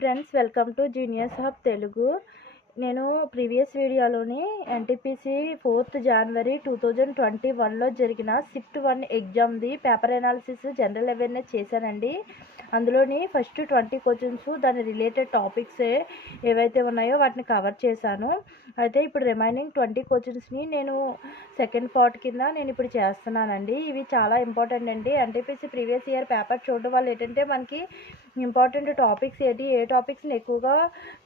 Friends, welcome to genius hub Telugu. నేను previous వీడియోలోని NTPC 4th January 2021లో జరిగిన షిఫ్ట్ 1 ఎగ్జామ్ది పేపర్ అనాలిసిస్ జనరల్ అవేర్నెస్ చేశానండి. అందులోని ఫస్ట్ 20 క్వశ్చన్స్ దాని రిలేటెడ్ టాపిక్స్ ఏవైతే ఉన్నాయో వాటిని కవర్ చేశాను. అయితే ఇప్పుడు రిమైనింగ్ 20 క్వశ్చన్స్ని నేను సెకండ్ పార్ట్ కింద నేను ఇప్పుడు చేస్తున్నానండి. ఇవి చాలా ఇంపార్టెంట్ అండి. ఎన్టీపీసీ ప్రీవియస్ ఇయర్ పేపర్ చూడడం వల్ల ఏంటంటే మనకి ఇంపార్టెంట్ టాపిక్స్ ఏంటి, ఏ టాపిక్స్ని ఎక్కువగా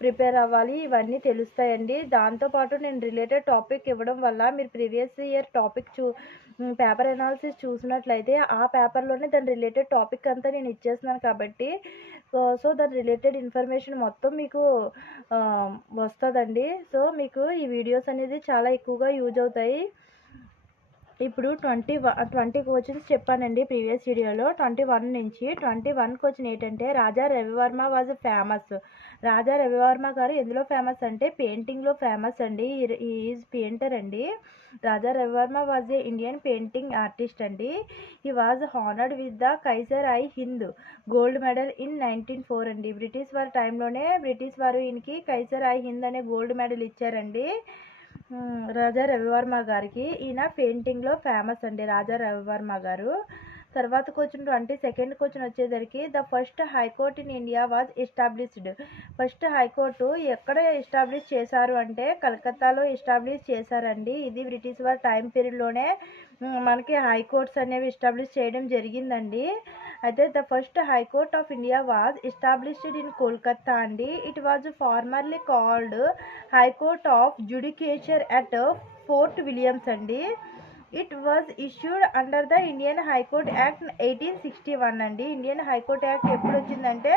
ప్రిపేర్ అవ్వాలి, ఇవన్నీ తెలుస్తాయండి. దాంతోపాటు నేను రిలేటెడ్ టాపిక్ ఇవ్వడం వల్ల మీరు previous year topic paper analysis చూసినట్లయితే ఆ పేపర్లోనే దాని రిలేటెడ్ టాపిక్ అంతా నేను ఇచ్చేస్తున్నాను కాబట్టి సో దాని రిలేటెడ్ ఇన్ఫర్మేషన్ మొత్తం మీకు వస్తుందండి. సో మీకు ఈ వీడియోస్ అనేది చాలా ఎక్కువగా యూజ్ అవుతాయి. ఇప్పుడు 20 క్వశ్చన్స్ చెప్పానండి ప్రీవియస్ వీడియోలో. 21 నుంచి 21 క్వశ్చన్ ఏంటంటే, రాజా రవివర్మ వాజ్ ఫేమస్. రాజా రవివర్మ గారు ఎందులో ఫేమస్ అంటే పెయింటింగ్లో ఫేమస్ అండి. ఈజ్ పెయింటర్ అండి. Raja Ravi Varma was a Indian painting artist అండి. He was honoured with the Kaiser i Hind gold medal in 1904 అండి. బ్రిటిష్ వారి టైంలోనే బ్రిటిష్ వారు ఈయనకి కైసర్ ఐ హింద్ అనే గోల్డ్ మెడల్ ఇచ్చారండి. రాజా రవివర్మ గారికి. ఈయన పెయింటింగ్లో ఫేమస్ అండి రాజా రవివర్మ గారు. తర్వాత క్వశ్చన్ 22nd క్వశ్చన్ వచ్చేసరికి, the first high court in India was established. First high court ఎక్కడ ఎస్టాబ్లిష్ చేశారు అంటే కలకత్తాలో ఎస్టాబ్లిష్ చేశారండి. ఇది బ్రిటిష్ వారి టైం పీరియడ్లోనే మనకి హైకోర్ట్స్ అనేవి ఎస్టాబ్లిష్ చేయడం జరిగిందండి. అయితే the first high court of India was established in Kolkata అండి. It was formerly called high court of judicature at Fort Williams అండి. It was issued under the Indian high court act 1861 అండి. ఇండియన్ హైకోర్ట్ యాక్ట్ ఎప్పుడు వచ్చిందంటే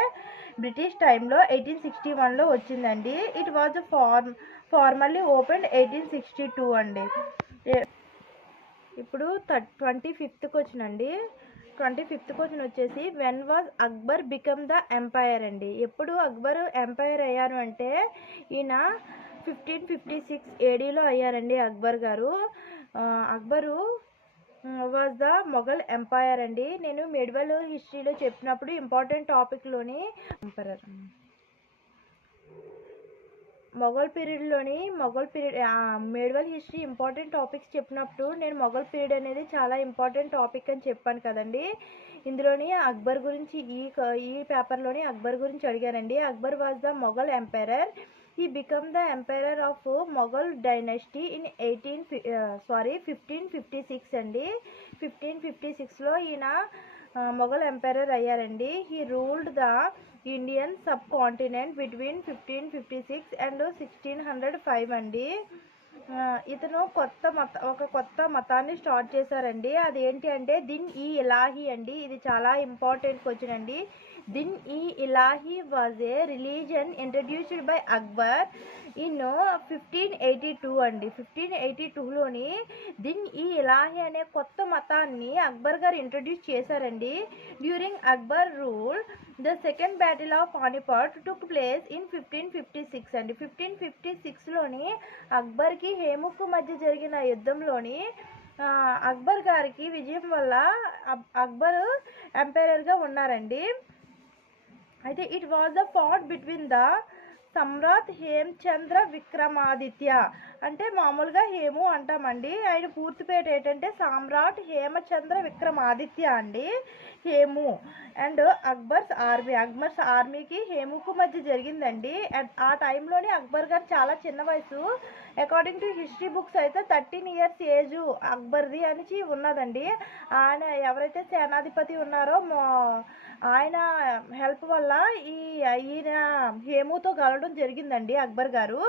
British టైంలో 1861లో వచ్చిందండి. ఇట్ వాజ్ ఫార్మల్లీ ఓపెన్డ్ 1862 అండి. ఇప్పుడు 25th question అండి. 25th క్వశ్చన్ వచ్చేసి, when was Akbar become the umpire అండి. ఎప్పుడు అక్బర్ ఎంపైర్ అయ్యారు అంటే ఈయన 1556 ADలో అయ్యారండి అక్బర్ గారు. Akbar was the Mughal empire అండి. నేను మెడివల్ హిస్టరీలో చెప్పినప్పుడు ఇంపార్టెంట్ టాపిక్లోని Mughal period medieval history important topics చెప్పినప్పుడు నేను మొఘల్ పీరియడ్ అనేది చాలా ఇంపార్టెంట్ టాపిక్ అని చెప్పాను కదండి. ఇందులోని అక్బర్ గురించి ఈ పేపర్లోని అక్బర్ గురించి అడిగారండి. Akbar was the Mughal emperor. He became the emperor of Mughal dynasty in 1556 అండి. 1556లో ఈయన మొఘల్ ఎంపైరర్ అయ్యారండి. He ruled the Indian sub continent between 1556 and 1605 అండి. ఇతను ఒక కొత్త మతాన్ని స్టార్ట్ చేశారండి. అదేంటి అంటే దిన్ ఈ ఇలాహీ అండి. ఇది చాలా ఇంపార్టెంట్ క్వశ్చన్ అండి. Din i Ilahi was a religion introduced by Akbar in 1582 అండి. 1582లోని దిన్ ఈ ఇలాహీ అనే కొత్త మతాన్ని అక్బర్ గారు ఇంట్రడ్యూస్ చేశారండి. During Akbar rule the second battle of Panipat took place in 1556 అండి. 1556లోని అక్బర్కి హేముకు మధ్య జరిగిన యుద్ధంలోని అక్బర్ గారికి విజయం వల్ల అక్బర్ ఎంపైరర్గా ఉన్నారండి. అయితే it was the fought between the Samrat Hemachandra Vikramaditya. అంటే మామూలుగా హేము అంటామండి. ఆయన పూర్తి పేరు ఏంటంటే సామ్రాట్ హేమచంద్ర విక్రమాదిత్య అండి. హేము అండ్ అక్బర్స్ ఆర్మీకి హేముకు మధ్య జరిగిందండి. ఆ టైంలోనే అక్బర్ గారు చాలా చిన్న వయసు. అకార్డింగ్ టు హిస్టరీ బుక్స్ అయితే 13 years ఏజ్ అక్బర్ది అని ఉన్నదండి. ఆయన ఎవరైతే సేనాధిపతి ఉన్నారో ఆయన హెల్ప్ వల్ల ఈయన హేముతో గెలవడం జరిగిందండి అక్బర్ గారు.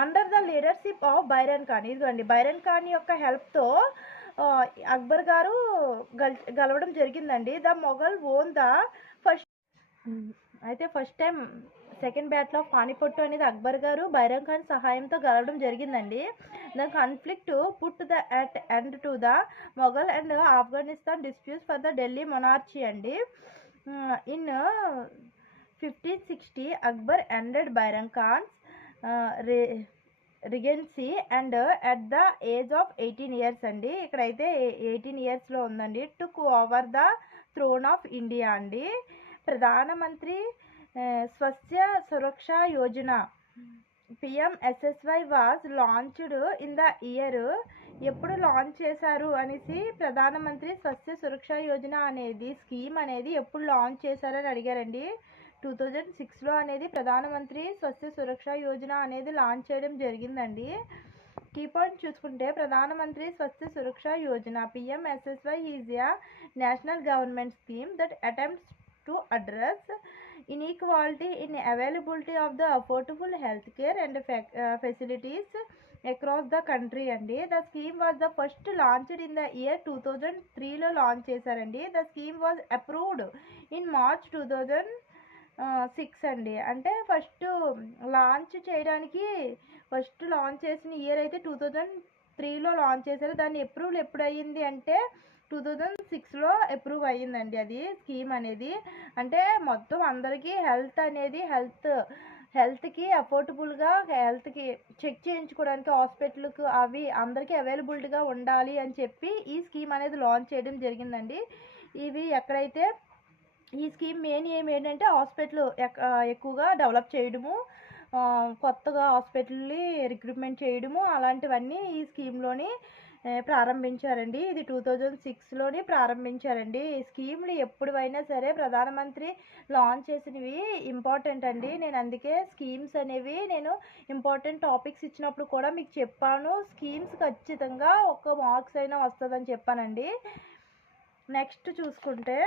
Under the leadership of Bairam Khan. ఇదిగోండి బైరన్ ఖాన్ యొక్క హెల్ప్తో అక్బర్ గారు గెలవడం జరిగిందండి. The Mughal won the first time second battle of Panipat అనేది అక్బర్ గారు బైరన్ ఖాన్ సహాయంతో గెలవడం జరిగిందండి. The conflict put the end to the Mughal and Afghanistan disputes for the Delhi monarchy అండి. In 1560 Akbar ended Bairam Khan's regency and at the age of 18 years అండి. ఇక్కడైతే 18 yearsలో ఉందండి. Took over the throne of India అండి. Pradhan Mantri Swasthya Suraksha Yojana PMSSY was launched in the year. ఎప్పుడు launch చేశారు అనేసి ప్రధానమంత్రి స్వస్థ్య సురక్ష యోజన అనేది స్కీమ్ అనేది ఎప్పుడు లాంచ్ చేశారని అడిగారండి. 2006లో అనేది ప్రధానమంత్రి స్వస్థ్య సురక్ష యోజన అనేది లాంచ్ చేయడం జరిగిందండి. కీ పాయింట్ చూసుకుంటే Pradhan Mantri Swasthya Suraksha Yojana PMSSY is a national government scheme that attempts to address inequality in availability of the affordable health care and facilities across the country అండి. The scheme was the first launched in the year 2003లో launch చేశారండి. The scheme was approved in March 2006 అండి. అంటే first launch చేసిన year అయితే 2003లో launch చేశారు. దాన్ని approval ఎప్పుడు అయ్యింది అంటే 2006లో అప్రూవ్ అయ్యిందండి అది స్కీమ్ అనేది. అంటే మొత్తం అందరికీ హెల్త్కి అఫోర్డబుల్గా హెల్త్కి చెక్ చేయించుకోవడానికి హాస్పిటల్కి అవి అందరికీ అవైలబిలిటీగా ఉండాలి అని చెప్పి ఈ స్కీమ్ అనేది లాంచ్ చేయడం జరిగిందండి. ఇవి ఎక్కడైతే ఈ స్కీమ్ మెయిన్ ఏంటంటే హాస్పిటల్ ఎక్కువగా డెవలప్ చేయడము, కొత్తగా హాస్పిటల్ని రిక్రూట్మెంట్ చేయడము అలాంటివన్నీ ఈ స్కీమ్లోని ప్రారంభించారండి. ఇది 2006లోనే ప్రారంభించారండి. ఈ స్కీమ్లు ఎప్పుడైనా సరే ప్రధానమంత్రి లాంచ్ చేసినవి ఇంపార్టెంట్ అండి. నేను అందుకే స్కీమ్స్ అనేవి నేను ఇంపార్టెంట్ టాపిక్స్ ఇచ్చినప్పుడు కూడా మీకు చెప్పాను. స్కీమ్స్ ఖచ్చితంగా ఒక మార్క్స్ అయినా వస్తుందని చెప్పానండి. నెక్స్ట్ చూసుకుంటే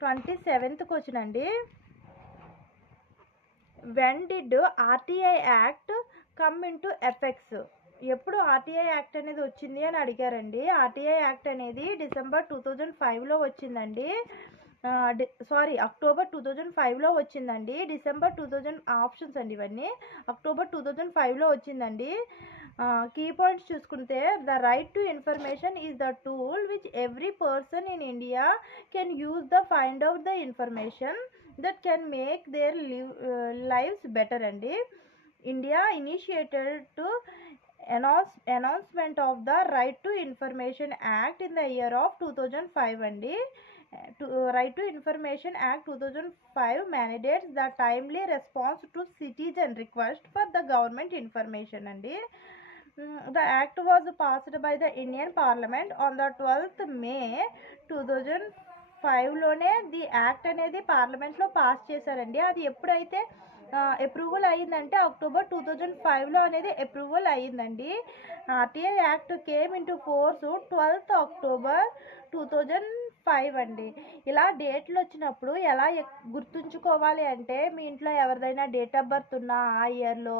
27th క్వశ్చన్ అండి. When did RTI act come into effects? ఎప్పుడు RTI యాక్ట్ అనేది వచ్చింది అని అడిగారండి. RTI యాక్ట్ అనేది డిసెంబర్ 2005లో వచ్చిందండి. అక్టోబర్ 2005లో వచ్చిందండి. డిసెంబర్ 2000 ఆప్షన్స్ అండి ఇవన్నీ. అక్టోబర్ 2005లో వచ్చిందండి. కీ పాయింట్స్ చూసుకుంటే the right to information is the tool which every person in India can use the find out the information that can make their lives better అండి. India initiated to announcement of the Right to Information Act in the year of 2005 అండి. Right to Information Act 2005 mandates the timely response to citizen request for the government information అండి. The act was passed by the Indian Parliament on the 12th May 2005లోనే the act అనేది పార్లమెంట్లో pass చేశారండి. అది ఎప్పుడైతే approval అయ్యిందంటే October 2005లో అనేది approval అయ్యిందండి. RTI act came into force 12th October 2005 అండి. ఇలా డేట్లు వచ్చినప్పుడు ఎలా గుర్తుంచుకోవాలి అంటే మీ ఇంట్లో ఎవరిదైనా డేట్ ఆఫ్ బర్త్ ఉన్నా ఆ ఇయర్లో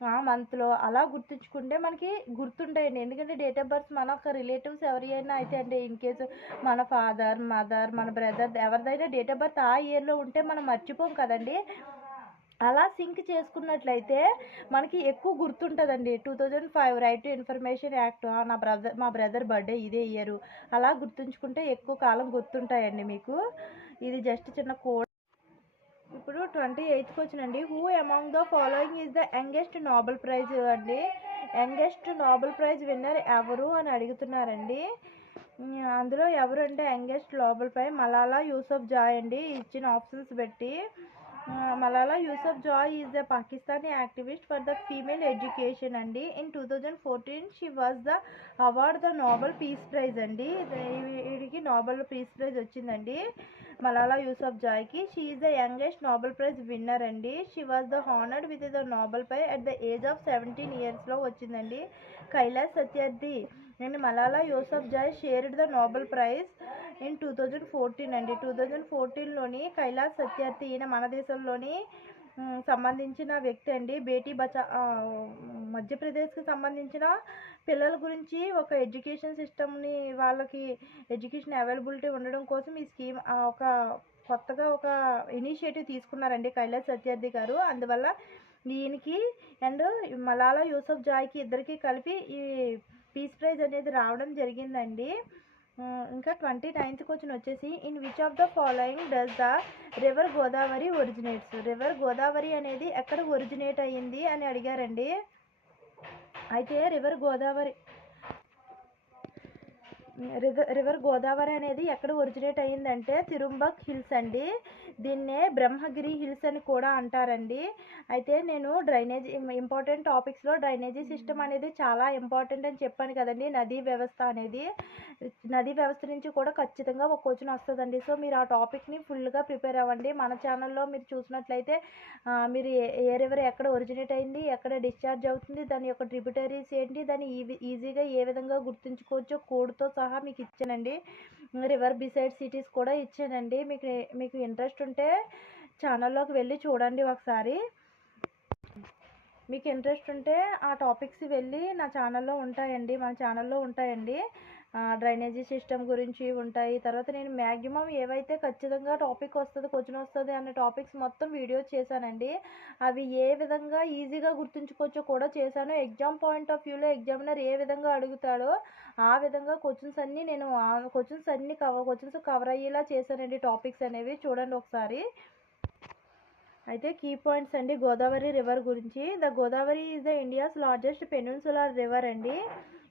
ఆ మంత్లో అలా గుర్తుంచుకుంటే మనకి గుర్తుంటాయండి. ఎందుకంటే డేట్ ఆఫ్ బర్త్ మన రిలేటివ్స్ ఎవరైనా అయితే అంటే ఇన్ కేసు మన ఫాదర్, మదర్, మన బ్రదర్ ఎవరిదైనా డేట్ ఆఫ్ బర్త్ ఆ ఇయర్లో ఉంటే మనం మర్చిపోం కదండి. అలా సింక్ చేసుకున్నట్లయితే మనకి ఎక్కువ గుర్తుంటుందండి. 2005 రైట్ టు ఇన్ఫర్మేషన్ యాక్ట్, మా బ్రదర్ బర్త్డే ఇదే ఇయర్, అలా గుర్తుంచుకుంటే ఎక్కువ కాలం గుర్తుంటాయండి మీకు. ఇది జస్ట్ చిన్న కోడ్. ఇప్పుడు 28th క్వశ్చన్ అండి. Who among the following is the youngest Nobel praise అండి. యంగెస్ట్ నోబెల్ ప్రైజ్ విన్నర్ ఎవరు అని అడుగుతున్నారండి. అందులో ఎవరు అంటే యంగెస్ట్ నోబెల్ ప్రైజ్ మలాలా యూసఫ్జాయ్ అండి. ఇచ్చిన ఆప్షన్స్ బట్టి Malala Yousafzai is a Pakistani activist for the female education అండి. In 2014 she was the award the Nobel Peace Prize అండి. వీడికి నోబెల్ పీస్ ప్రైజ్ వచ్చిందండి మలాలా యూసఫ్జాయ్కి. She is the youngest Nobel prize winner అండి. She was the honoured with the Nobel prize at the age of 17 yearsలో వచ్చిందండి. Kailash Satyarthi and Malala Yousafzai shared the Nobel prize in 2014 అండి. 2014లోని కైలాష్ సత్యార్థి ఈయన మన దేశంలోని సంబంధించిన వ్యక్తి అండి. బేటీ బచా మధ్యప్రదేశ్కి సంబంధించిన పిల్లల గురించి ఒక ఎడ్యుకేషన్ సిస్టమ్ని వాళ్ళకి ఎడ్యుకేషన్ అవైలబిలిటీ ఉండడం కోసం ఈ స్కీమ్ కొత్తగా ఒక ఇనిషియేటివ్ తీసుకున్నారండి కైలాష్ సత్యార్థి గారు. అందువల్ల ఈయనకి అండ్ మలాలా యూసఫ్జాయ్కి ఇద్దరికి కలిపి ఈ పీస్ ప్రైజ్ అనేది రావడం జరిగిందండి. ఇంకా 29th క్వశ్చన్ వచ్చేసి in which of the following does the river Godavari originates? River Godavari అనేది ఎక్కడ ఒరిజినేట్ అయ్యింది అని అడిగారండి. అయితే రివర్ రివర్ గోదావరి అనేది ఎక్కడ ఒరిజినేట్ అయ్యిందంటే తిరుంబక్ హిల్స్ అండి. దీన్నే బ్రహ్మగిరి హిల్స్ అని కూడా అంటారండి. అయితే నేను ఇంపార్టెంట్ టాపిక్స్లో డ్రైనేజీ సిస్టమ్ అనేది చాలా ఇంపార్టెంట్ అని చెప్పాను కదండి. నదీ వ్యవస్థ నుంచి కూడా ఖచ్చితంగా ఒక క్వశ్చన్ వస్తుందండి. సో మీరు ఆ టాపిక్ని ఫుల్గా ప్రిపేర్ అవ్వండి. మన ఛానల్లో మీరు చూసినట్లయితే మీరు ఏ రివర్ ఎక్కడ ఒరిజినేట్ అయింది, ఎక్కడ డిశ్చార్జ్ అవుతుంది, దాని యొక్క ట్రిబ్యూటరీస్ ఏంటి, దాన్ని ఈజీగా ఏ విధంగా గుర్తుంచుకోవచ్చో కోడ్తో సహా మీకు ఇచ్చానండి. రివర్ బిసైడ్ సిటీస్ కూడా ఇచ్చానండి. మీకు ఇంట్రెస్ట్ ఉంటే ఛానల్లోకి వెళ్ళి చూడండి ఒకసారి. మీకు ఇంట్రెస్ట్ ఉంటే ఆ టాపిక్స్ వెళ్ళి నా ఛానల్లో ఉంటాయండి, మన ఛానల్లో ఉంటాయండి. డ్రైనేజీ సిస్టమ్ గురించి ఉంటాయి. తర్వాత నేను మ్యాక్సిమం ఏవైతే ఖచ్చితంగా టాపిక్ వస్తుంది, క్వశ్చన్ వస్తుంది అనే టాపిక్స్ మొత్తం వీడియోస్ చేశానండి. అవి ఏ విధంగా ఈజీగా గుర్తుంచుకోవచ్చో కూడా చేశాను. ఎగ్జామ్ పాయింట్ ఆఫ్ వ్యూలో ఎగ్జామినర్ ఏ విధంగా అడుగుతాడో ఆ విధంగా క్వశ్చన్స్ కవర్ అయ్యేలా చేశానండి. టాపిక్స్ అనేవి చూడండి ఒకసారి. అయితే కీ పాయింట్స్ అండి గోదావరి రివర్ గురించి. The Godavari is the India's largest peninsular river అండి.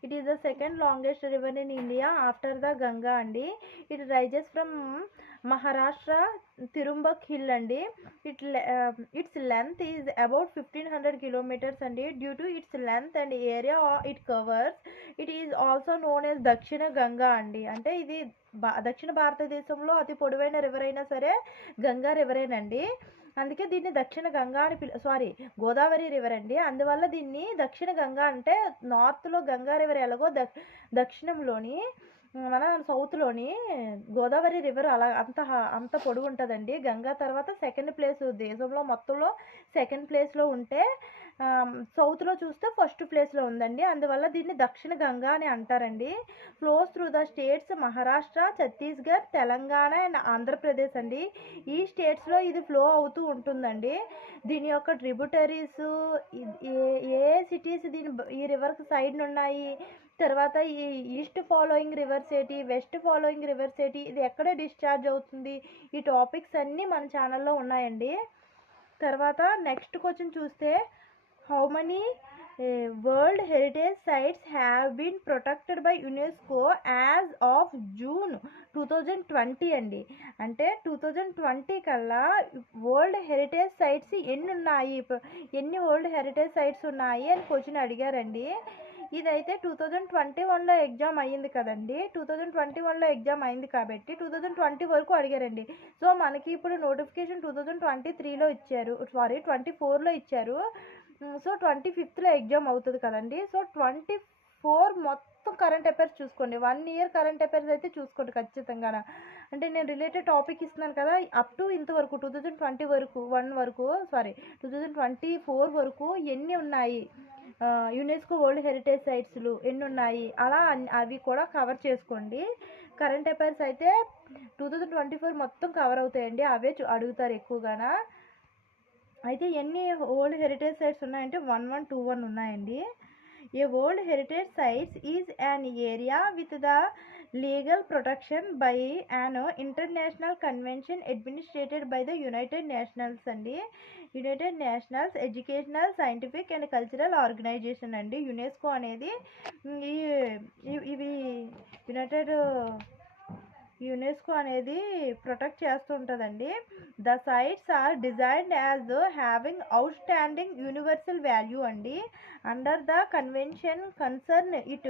It is the second longest river in India after the Ganga అండి. It rises from Maharashtra Trimbak hill అండి. Its length is about 1500 kilometres అండి. Due to its length and area it covers it is also known as Dakshina Ganga అండి. అంటే ఇది దక్షిణ భారతదేశంలో అతి పొడవైన రివర్ అయినా సరే గంగా రివరేనండి. అందుకే దీన్ని దక్షిణ గంగా అని గోదావరి రివర్ అండి. అందువల్ల దీన్ని దక్షిణ గంగా అంటే నార్త్లో గంగా రివర్ ఎలాగో దక్షిణంలోని మన సౌత్లోని గోదావరి రివర్ అలా అంత పొడవు ఉంటుందండి. గంగా తర్వాత సెకండ్ ప్లేస్ దేశంలో మొత్తంలో సెకండ్ ప్లేస్లో ఉంటే సౌత్లో చూస్తే ఫస్ట్ ప్లేస్లో ఉందండి. అందువల్ల దీన్ని దక్షిణ గంగా అని అంటారండి. Flows through the states Maharashtra, Chhattisgarh, Telangana and Andhra Pradesh అండి. ఈ స్టేట్స్లో ఇది ఫ్లో అవుతూ ఉంటుందండి. దీని యొక్క ట్రిబ్యూటరీస్ ఏ సిటీస్ ఈ రివర్కి సైడ్ ఉన్నాయి, తర్వాత ఈ ఈస్ట్ ఫాలోయింగ్ రివర్స్ ఏంటి, వెస్ట్ ఫాలోయింగ్ రివర్స్ ఏంటి, ఇది ఎక్కడ డిశ్చార్జ్ అవుతుంది, ఈ టాపిక్స్ అన్నీ మన ఛానల్లో ఉన్నాయండి. తర్వాత నెక్స్ట్ క్వశ్చన్ చూస్తే how many world heritage sites have been protected by UNESCO as of June 2020 అండి. అంటే 2020 కల్లా వరల్డ్ హెరిటేజ్ సైట్స్ ఎన్ని వరల్డ్ హెరిటేజ్ సైట్స్ ఉన్నాయి అని క్వశ్చన్ అడిగారండి. ఇదైతే 2021లో ఎగ్జామ్ అయ్యింది కదండి. 2021లో ఎగ్జామ్ అయింది కాబట్టి 2020 వరకు అడిగారండి. సో మనకి ఇప్పుడు నోటిఫికేషన్ 2023లో ఇచ్చారు, 24లో ఇచ్చారు. సో 25th ఎగ్జామ్ అవుతుంది కదండి. సో 24 మొత్తం కరెంట్ అఫైర్స్ చూసుకోండి. 1 ఇయర్ కరెంట్ అఫైర్స్ అయితే చూసుకోండి ఖచ్చితంగా. అంటే నేను రిలేటెడ్ టాపిక్ ఇస్తున్నాను కదా, అప్ టు ఇంతవరకు 2024 వరకు ఎన్ని ఉన్నాయి, యునెస్కో వరల్డ్ హెరిటేజ్ సైట్స్లు ఎన్ని ఉన్నాయి, అలా అవి కూడా కవర్ చేసుకోండి. కరెంట్ అఫైర్స్ అయితే 2024 మొత్తం కవర్ అవుతాయండి, అవే అడుగుతారు ఎక్కువగా. అయితే ఎన్ని వరల్డ్ హెరిటేజ్ సైట్స్ ఉన్నాయంటే 1121 ఉన్నాయండి. A world heritage sites is an area with the legal protection by an international convention administered by the United Nationals అండి. United Nationals educational, scientific and cultural organisation అండి. UNESCO అనేది ఇవి UNESCO అనేది protect చేస్తూ ఉంటుందండి. The sites are designed as having outstanding universal value అండి. Under the convention concern it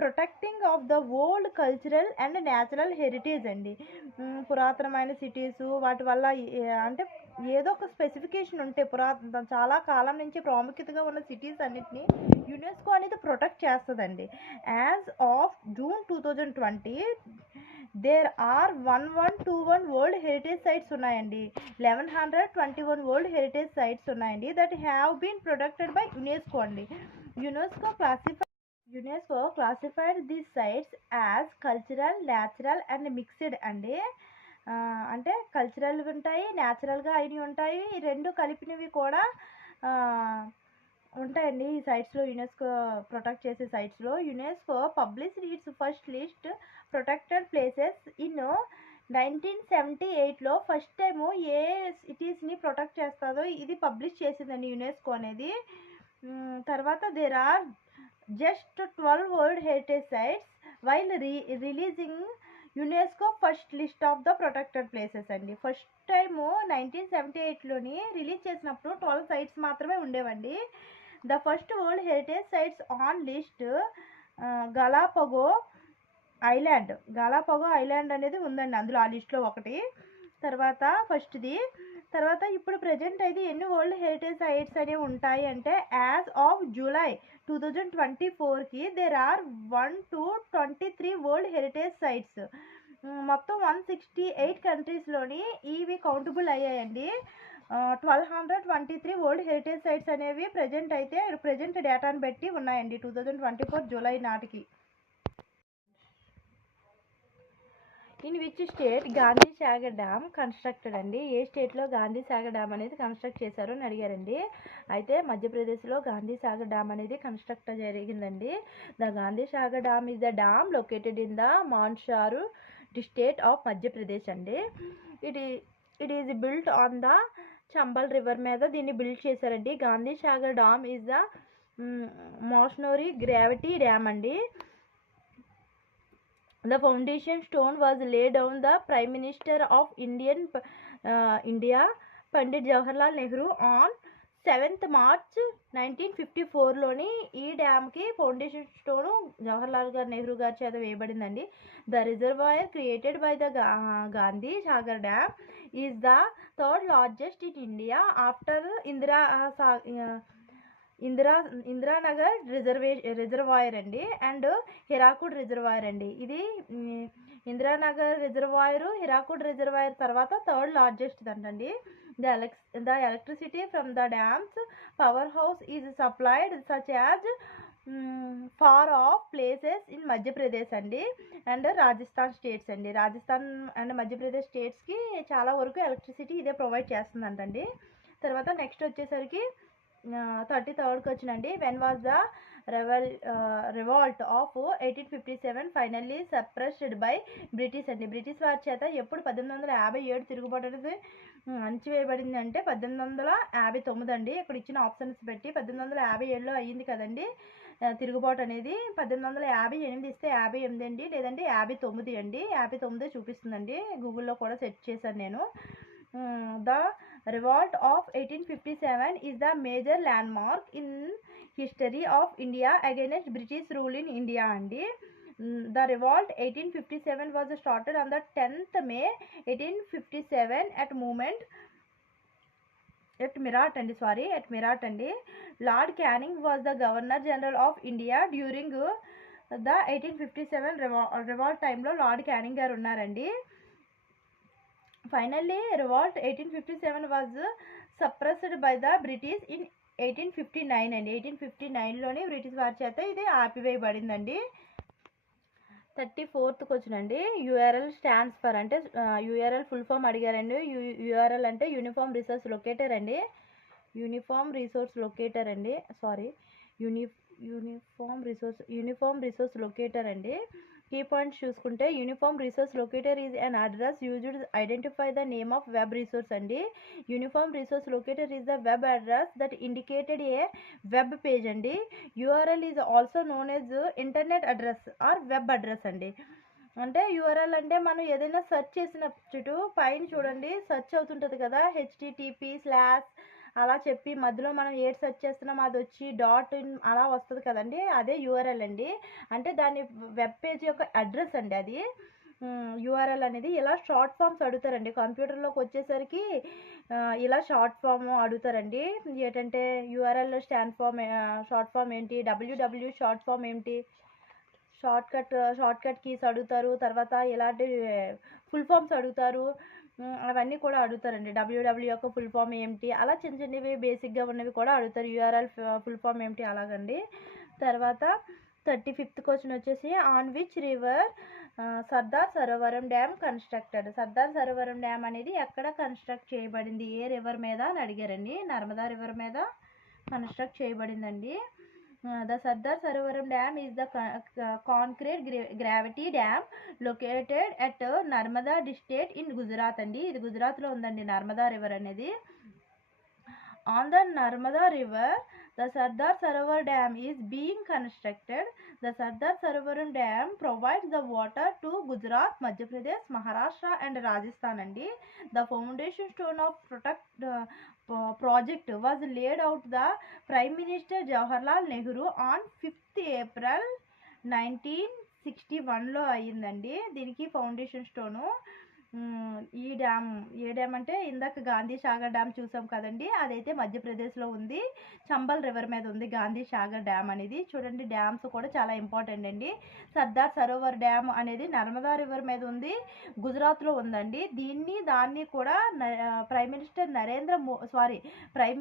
protecting of the old cultural and natural heritage అండి. పురాతనమైన cities వాటి వల్ల అంటే ఏదో ఒక స్పెసిఫికేషన్ ఉంటే చాలా కాలం నుంచి ప్రాముఖ్యతగా ఉన్న సిటీస్ అన్నిటినీ యునెస్కో అనేది ప్రొటెక్ట్ చేస్తుందండి. As of June 2020 there are 1121 world heritage sites ఉన్నాయండి. 1121 వరల్డ్ హెరిటేజ్ సైట్స్ ఉన్నాయండి that have been protected by UNESCO అండి. UNESCO classified these sites as cultural, natural and mixed అండి. అంటే కల్చరల్ ఉంటాయి, న్యాచురల్గా అయినవి ఉంటాయి, ఈ రెండు కలిపినవి కూడా ఉంటాయండి ఈ సైట్స్లో. యునెస్కో ప్రొటెక్ట్ చేసే సైట్స్లో UNESCO published its first list protected places in 1978లో ఫస్ట్ టైము ఏ సిటీస్ని ప్రొటెక్ట్ చేస్తుందో ఇది పబ్లిష్ చేసిందండి యునెస్కో అనేది. తర్వాత there are just 12 world heritage sites while releasing UNESCO first list of the protected places అండి. ఫస్ట్ టైము 1978లోని రిలీజ్ చేసినప్పుడు 12 సైట్స్ మాత్రమే ఉండేవండి. The first world heritage sites on list Galapagos island అనేది ఉందండి అందులో, ఆ లిస్ట్లో ఒకటి. తర్వాత ఫస్ట్ది. తర్వాత ఇప్పుడు ప్రజెంట్ అయితే ఎన్ని వరల్డ్ హెరిటేజ్ సైట్స్ అనేవి ఉంటాయి అంటే, యాజ్ ఆఫ్ జూలై 2024కి there are 1 to 23 world heritage sites. మొత్తం 168 కంట్రీస్లోని ఇవి కౌంటబుల్ అయ్యాయండి. 1223 వరల్డ్ హెరిటేజ్ సైట్స్ అనేవి ప్రజెంట్ డేటాను బట్టి ఉన్నాయండి 2024 జూలై నాటికి. In which state Gandhi Sagar dam constructed అండి. ఏ స్టేట్లో గాంధీ సాగర్ డ్యామ్ అనేది కన్స్ట్రక్ట్ చేశారు అని అడిగారండి. అయితే మధ్యప్రదేశ్లో గాంధీ సాగర్ డ్యామ్ అనేది కన్స్ట్రక్ట్ జరిగిందండి. The Gandhi Sagar dam is the dam located in the మాన్సారు state of Madhya Pradesh అండి. It is built on the Chambal river మీద దీన్ని బిల్డ్ చేశారండి. Gandhi Sagar dam is the masonry gravity dam అండి. The foundation stone was laid down the Prime Minister of India, Pandit Jawaharlal Nehru, on 7th March 1954లోని ఈ డ్యామ్కి foundation stone Jawaharlal Nehru గారి చేత వేయబడిందండి. The reservoir created by the Gandhi Sagar dam is the third largest in India after Indiranagar reservoir అండి and Hirakud reservoir అండి. ఇది Indiranagar reservoir, Hirakud reservoir తర్వాత థర్డ్ లార్జెస్ట్ అంటండి. The electricity from the dam's power house is supplied such as far of places in Madhya Pradesh అండి and Rajasthan states అండి. Rajasthan and Madhya Pradesh స్టేట్స్కి చాలా వరకు ఎలక్ట్రిసిటీ ఇదే ప్రొవైడ్ చేస్తుందంటండి. తర్వాత నెక్స్ట్ వచ్చేసరికి 33rdకి వచ్చినండి. When was the revolt of 1857 finally suppressed by British అండి. బ్రిటిష్ వారి చేత ఎప్పుడు 1857 తిరుగుబాటు అనేది అణచివేయబడింది అంటే 1859 అండి. ఇక్కడ ఇచ్చిన ఆప్షన్స్ పెట్టి 1857లో అయ్యింది కదండి తిరుగుబాటు అనేది. 1858 ఇస్తే 58 అండి, లేదంటే 59 అండి. 59 చూపిస్తుందండి, గూగుల్లో కూడా సెర్చ్ చేశాను నేను. The revolt of 1857 is the major landmark in history of India against British rule in India అండి. The revolt 1857 was started on the 10th May 1857 at Meerut అండి. Lord Canning was the Governor General of India during the 1857 revolt టైంలో lord canning గారు ఉన్నారండి. Finally, revolt 1857 was suppressed by the British in 1859 అండి. 1859లోని British వారి చేత ఇది ఆపివేయబడిందండి. 34th వచ్చినండి. యూఆర్ఎల్ స్టాండ్స్ ఫర్ అంటే యూఆర్ఎల్ ఫుల్ ఫామ్ అడిగారండి. యూఆర్ఎల్ అంటే యూనిఫామ్ రిసోర్స్ లొకేటర్ అండి. యూనిఫామ్ రిసోర్స్ లొకేటర్ అండి. కీ పాయింట్స్ చూసుకుంటే uniform resource locator is an address used identify the name of web resource అండి. Uniform resource locator is the web address that indicated a web page అండి. URL is also known as internet address or web address అండి. అంటే URL అంటే మనం ఏదైనా search చేసినప్పుడు పైన చూడండి సెర్చ్ అవుతుంటుంది కదా, http/ అలా చెప్పి మధ్యలో మనం ఏది సెర్చ్ చేస్తున్నాం అది వచ్చి .in అలా వస్తుంది కదండి, అదే యూఆర్ఎల్ అండి. అంటే దాని వెబ్ పేజ్ యొక్క అడ్రస్ అండి అది యూఆర్ఎల్ అనేది. ఇలా షార్ట్ ఫామ్స్ అడుగుతారండి కంప్యూటర్లోకి వచ్చేసరికి, ఇలా షార్ట్ ఫామ్ అడుగుతారండి. ఏంటంటే యూఆర్ఎల్ షార్ట్ ఫామ్ ఏంటి, www షార్ట్ ఫామ్ ఏంటి, షార్ట్ కట్ కీస్ అడుగుతారు. తర్వాత ఇలాంటి ఫుల్ ఫామ్స్ అడుగుతారు, అవన్నీ కూడా అడుగుతారండి. www యొక్క ఫుల్ ఫామ్ ఏమిటి, అలా చిన్న చిన్నవి బేసిక్గా ఉన్నవి కూడా అడుగుతారు. యూఆర్ఎల్ ఫుల్ ఫామ్ ఏమిటి అలాగండి. తర్వాత 35th క్వశ్చన్ వచ్చేసి on which river Sardar Sarovaram dam constructed. Sardar Sarovaram dam అనేది ఎక్కడ కన్స్ట్రక్ట్ చేయబడింది, ఏ రివర్ మీద అని అడిగారండి. నర్మదా రివర్ మీద construct చేయబడిందండి. The Sardar Sarovaram Dam is the concrete gravity dam located at Narmada district in Gujarat అండి. ఇది గుజరాత్లో ఉందండి నర్మదా రివర్ అనేది. On the Narmada river, The Sardar Sarovar Dam is being constructed. The Sardar Sarovar Dam provides the water to Gujarat, Madhya Pradesh, Maharashtra and Rajasthan andi. The foundation stone of project was laid out the Prime Minister Jawaharlal Nehru on 5th April 1961లో అయ్యిందండి. దీనికి foundation stone ఈ dam ఏ dam అంటే ఇందాక Gandhi Sagar dam చూసాం కదండి, అదైతే మధ్యప్రదేశ్లో ఉంది. చంబల్ రివర్ మీద ఉంది గాంధీ సాగర్ డ్యామ్ అనేది. చూడండి డ్యామ్స్ కూడా చాలా ఇంపార్టెంట్ అండి. సర్దార్ సరోవర్ డ్యామ్ అనేది నర్మదా రివర్ మీద ఉంది, గుజరాత్లో ఉందండి. దాన్ని కూడా ప్రైమ్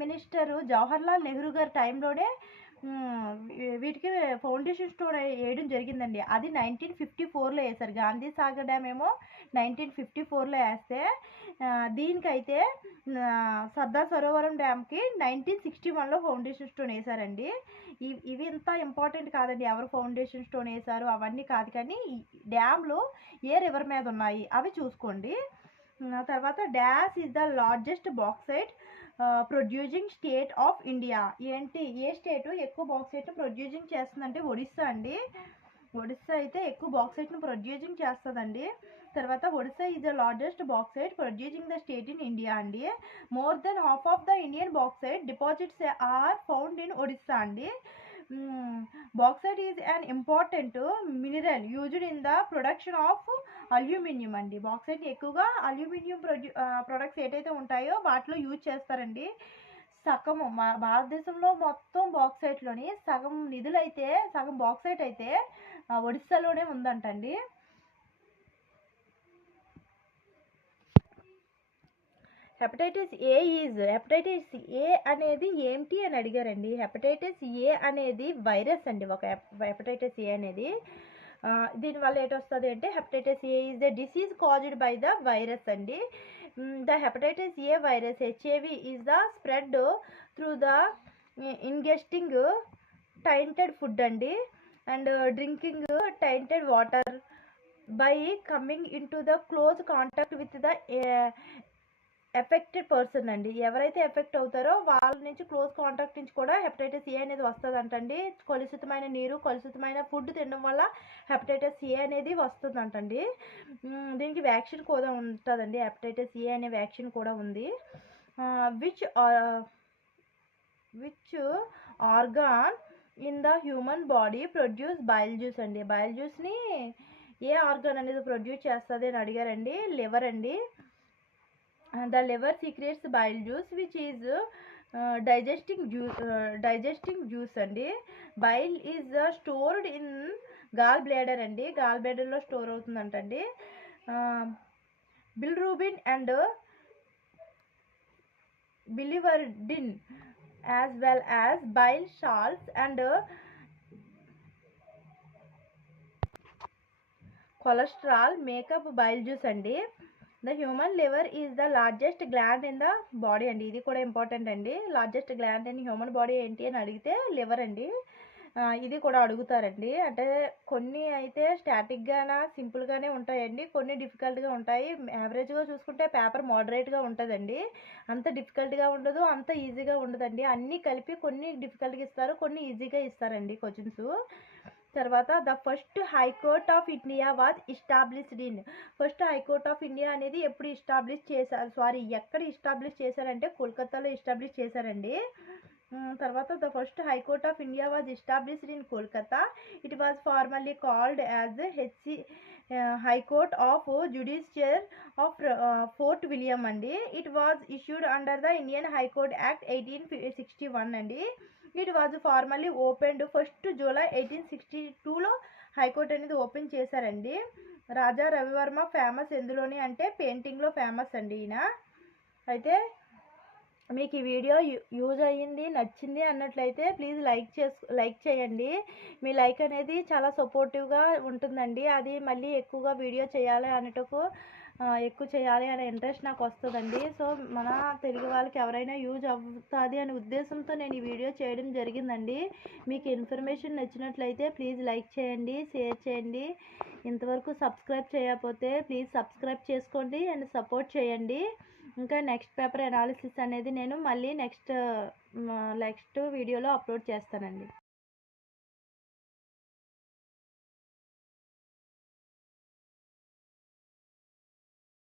మినిస్టర్ జవహర్లాల్ నెహ్రూ గారి టైంలోనే వీటికి ఫౌండేషన్ స్టోన్ వేయడం జరిగిందండి. అది 1954లో వేశారు. గాంధీ సాగర్ డ్యామ్ ఏమో 1954లో వేస్తే దీనికైతే సర్దార్ సరోవరం డ్యామ్కి 1961లో ఫౌండేషన్ స్టోన్ వేశారండి. ఇవి ఇంత ఇంపార్టెంట్ కాదండి, ఎవరు ఫౌండేషన్ స్టోన్ వేశారు అవన్నీ కాదు, కానీ డ్యామ్లు ఏ రివర్ మీద ఉన్నాయి అవి చూసుకోండి. తర్వాత dash is the largest bauxite producing state of India. A state ఎక్కువ బాక్సైట్ను ప్రొడ్యూసింగ్ చేస్తుందంటే ఒడిస్సా అండి. ఒడిస్సా అయితే ఎక్కువ బాక్సైట్ను ప్రొడ్యూసింగ్ చేస్తుందండి. తర్వాత Odisha is the largest bauxite producing the state in India అండి. More than half of the Indian bauxite deposits are found in Odisha అండి. Bauxite is an important mineral used in the production of aluminium అండి. Bauxite ఎక్కువగా aluminium products ఏదైతే ఉంటాయో వాటిలో use చేస్తారండి. సగము భారతదేశంలో మొత్తం బాక్సైట్లోని సగం బాక్సైట్ అయితే ఒడిస్సాలోనే ఉందంటండి. హెపటైటిస్ ఏ అనేది ఏంటి అని అడిగారండి. హెపటైటిస్ ఏ అనేది వైరస్ అండి. ఒక హెపటైటిస్ ఏ అనేది దీనివల్ల ఏంటొస్తుంది అంటే hepatitis A is the disease caused by the virus అండి. The hepatitis A virus HAV is the spread through the ingesting tainted food అండి and drinking tainted water by coming in to the close contact with the affected person అండి. ఎవరైతే effect అవుతారో వాళ్ళ నుంచి close contact నుంచి కూడా hepatitis A అనేది వస్తుందంటండి. కలుషితమైన నీరు, కలుషితమైన ఫుడ్ తినడం వల్ల హెపటైటిస్ ఏ అనేది వస్తుందంటండి. దీనికి వ్యాక్సిన్ కూడా ఉంటుందండి. హెపటైటిస్ ఏ అనే వ్యాక్సిన్ కూడా ఉంది. Which organ in the human body produce bile juice అండి. బైల్ జ్యూస్ని ఏ ఆర్గాన్ అనేది ప్రొడ్యూస్ చేస్తుంది అని అడిగారండి. లివర్ అండి. The liver secretes bile juice which is digesting juice అండి. Bile is stored in gall bladder అండి. గాల్ బ్లాడర్లో స్టోర్ అవుతుందంటండి. Bilirubin and biliverdin as well as bile salts and cholesterol make up bile juice అండి. The human liver is the largest gland in the body అండి. ఇది కూడా important అండి. Largest gland in human body ఏంటి అని అడిగితే లివర్ అండి. ఇది కూడా అడుగుతారండి. అంటే కొన్ని అయితే స్టాటిక్గానే సింపుల్గానే ఉంటాయండి, కొన్ని డిఫికల్ట్గా ఉంటాయి. యావరేజ్గా చూసుకుంటే పేపర్ మోడరేట్గా ఉంటుందండి. అంత డిఫికల్ట్గా ఉండదు, అంత ఈజీగా ఉండదండి. అన్నీ కలిపి కొన్ని డిఫికల్ట్గా ఇస్తారు, కొన్ని ఈజీగా ఇస్తారండి క్వశ్చన్స్. తర్వాత the first high court of India was established in. First high court of India అనేది ఎప్పుడు ఎక్కడ ఎస్టాబ్లిష్ చేశారంటే కోల్కతాలో ఎస్టాబ్లిష్ చేశారండి. తర్వాత the first high court of India was established in Kolkata. It was formally called as high court of judiciary of fort William అండి. It was issued under the Indian high court act 1861 అండి. It was formally opened first July 1862లో high court అనేది open చేశారండి. Raja Ravi Varma famous ఎందులోని అంటే పెయింటింగ్లో famous అండి ఈయన. అయితే మీకు ఈ వీడియో యూజ్ అయ్యింది, నచ్చింది అన్నట్లయితే ప్లీజ్ లైక్ చేయండి. మీ లైక్ అనేది చాలా సపోర్టివ్గా ఉంటుందండి. అది మళ్ళీ ఎక్కువగా వీడియో చేయాలి ఎక్కువ చేయాలి అనే ఇంట్రెస్ట్ నాకు వస్తుందండి. సో మన తెలుగు వాళ్ళకి ఎవరైనా యూజ్ అవుతుంది అనే ఉద్దేశంతో నేను ఈ వీడియో చేయడం జరిగిందండి. మీకు ఇన్ఫర్మేషన్ నచ్చినట్లయితే ప్లీజ్ లైక్ చేయండి, షేర్ చేయండి. ఇంతవరకు సబ్స్క్రైబ్ చేయకపోతే ప్లీజ్ సబ్స్క్రైబ్ చేసుకోండి అండ్ సపోర్ట్ చేయండి. ఇంకా నెక్స్ట్ పేపర్ అనాలిసిస్ అనేది నేను మళ్ళీ నెక్స్ట్ వీడియోలో అప్లోడ్ చేస్తానండి.